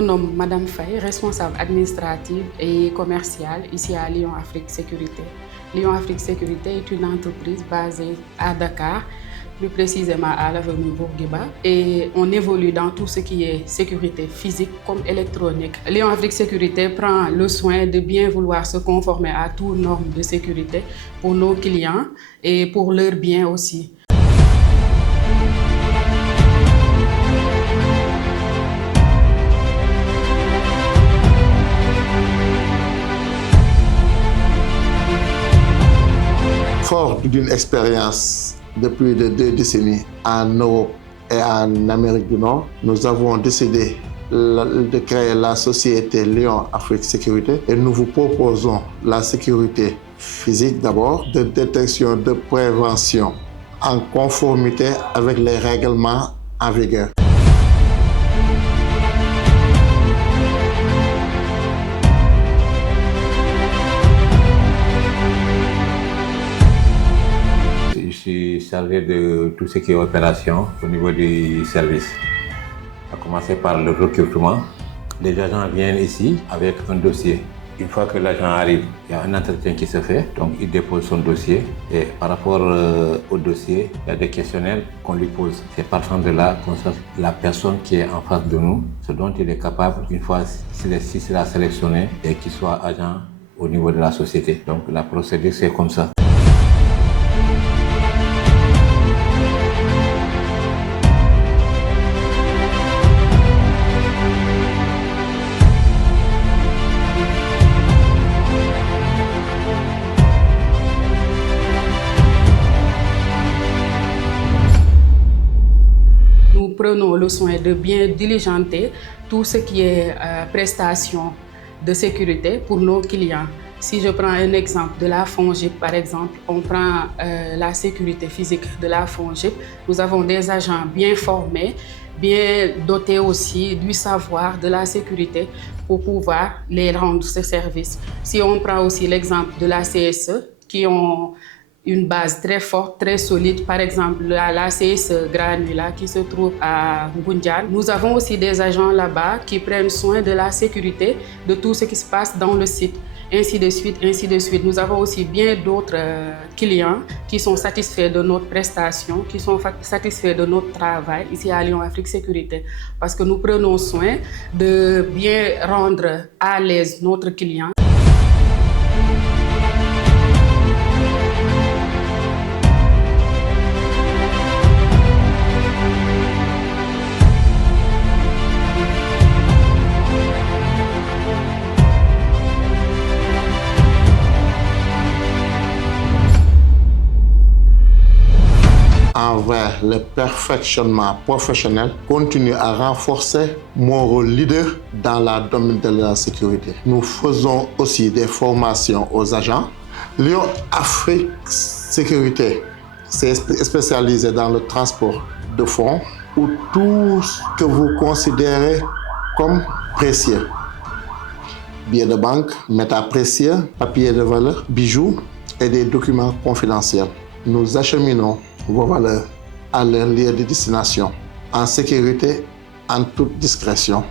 me nomme Madame Faye, responsable administrative et commerciale ici à Lion Afrique Sécurité. Lion Afrique Sécurité est une entreprise basée à Dakar, plus précisément à l'avenue Bourguiba, et on évolue dans tout ce qui est sécurité physique comme électronique. Lion Afrique Sécurité prend le soin de bien vouloir se conformer à toutes normes de sécurité pour nos clients et pour leur bien aussi. Fort d'une expérience de plus de 2 décennies en Europe et en Amérique du Nord, nous avons décidé de créer la société Lion Afrique Sécurité et nous vous proposons la sécurité physique d'abord, de détection, de prévention en conformité avec les règlements en vigueur. Je suis chargé de tout ce qui est opération au niveau du service. À commencer par le recrutement. Les agents viennent ici avec un dossier. Une fois que l'agent arrive, il y a un entretien qui se fait, donc il dépose son dossier et par rapport au dossier, il y a des questionnaires qu'on lui pose. C'est partant de là qu'on sache la personne qui est en face de nous, ce dont il est capable, une fois s'il sera sélectionné et qu'il soit agent au niveau de la société. Donc la procédure c'est comme ça. Nous prenons le soin de bien diligenter tout ce qui est prestation de sécurité pour nos clients. Si je prends un exemple de la FONGIP, par exemple, on prend la sécurité physique de la FONGIP. Nous avons des agents bien formés, bien dotés aussi du savoir de la sécurité pour pouvoir les rendre ce service. Si on prend aussi l'exemple de la CSE, qui ont une base très forte, très solide. Par exemple, la CSE Granula qui se trouve à Ngoundiane. Nous avons aussi des agents là-bas qui prennent soin de la sécurité de tout ce qui se passe dans le site. Ainsi de suite, ainsi de suite. Nous avons aussi bien d'autres clients qui sont satisfaits de notre prestation, qui sont satisfaits de notre travail ici à Lion Afrique Sécurité. Parce que nous prenons soin de bien rendre à l'aise notre client. Envers le perfectionnement professionnel, continue à renforcer mon rôle leader dans le domaine de la sécurité. Nous faisons aussi des formations aux agents. Lion Afrique Sécurité s'est spécialisé dans le transport de fonds ou tout ce que vous considérez comme précieux. Billets de banque, métaux précieux, papiers de valeur, bijoux et des documents confidentiels. Nous acheminons vos valeurs à leur lieu de destination, en sécurité, en toute discrétion.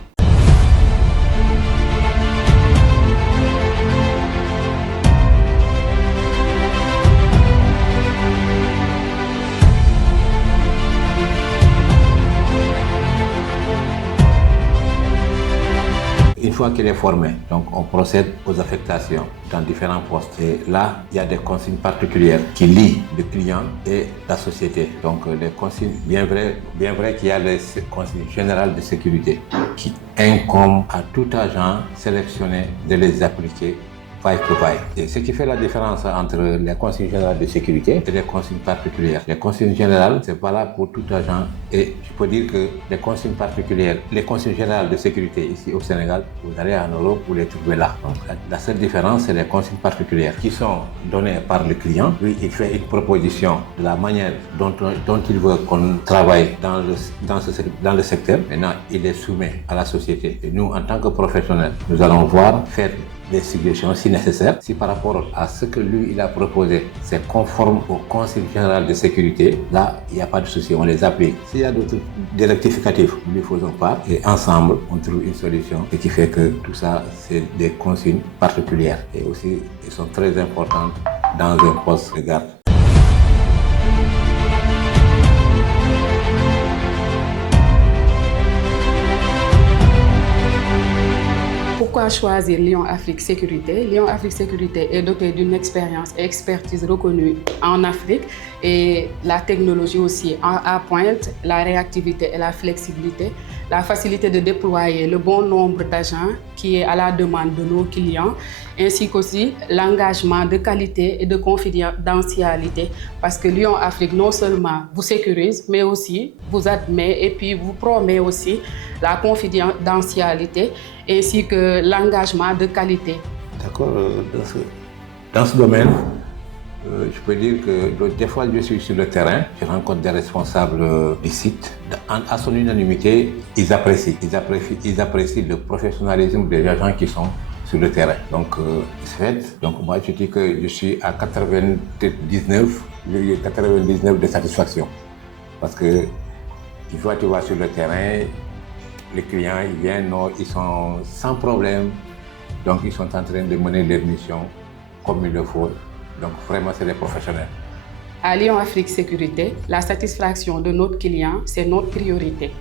Une fois qu'il est formé, donc on procède aux affectations dans différents postes. Et là, il y a des consignes particulières qui lient le client et la société. Donc les consignes, bien vrai qu'il y a les consignes générales de sécurité qui incombent à tout agent sélectionné de les appliquer vaille pour vaille. Et ce qui fait la différence entre les consignes générales de sécurité et les consignes particulières. Les consignes générales, c'est valable pour tout agent et je peux dire que les consignes particulières, les consignes générales de sécurité ici au Sénégal, vous allez en Europe, vous les trouvez là. Donc, la seule différence, c'est les consignes particulières qui sont données par le client. Lui, il fait une proposition de la manière dont il veut qu'on travaille dans le secteur. Maintenant, il les soumet à la société. Et nous, en tant que professionnels, nous allons voir faire des suggestions si nécessaire. Si par rapport à ce que lui il a proposé, c'est conforme au Conseil général de sécurité, là, il n'y a pas de souci, on les applique. S'il y a d'autres rectificatifs, nous ne les faisons pas et ensemble, on trouve une solution. Ce qui fait que tout ça, c'est des consignes particulières et aussi, elles sont très importantes dans un poste de garde. Pourquoi choisir Lion Afrique Sécurité? Lion Afrique Sécurité est doté d'une expérience et expertise reconnue en Afrique et la technologie aussi à pointe, la réactivité et la flexibilité, la facilité de déployer le bon nombre d'agents qui est à la demande de nos clients, ainsi qu'aussi l'engagement de qualité et de confidentialité parce que Lion Afrique non seulement vous sécurise mais aussi vous admet et puis vous promet aussi la confidentialité ainsi que l'engagement de qualité. D'accord, dans ce domaine, je peux dire que des fois je suis sur le terrain, je rencontre des responsables du site. À son unanimité, ils apprécient le professionnalisme des agents qui sont sur le terrain. Donc, donc moi je dis que je suis à 99 de satisfaction. Parce que une fois que tu vas sur le terrain, les clients ils viennent, non, ils sont sans problème. Donc ils sont en train de mener leur mission comme il le faut. Donc vraiment, c'est des professionnels. À Lion Afrique Sécurité, la satisfaction de notre client, c'est notre priorité.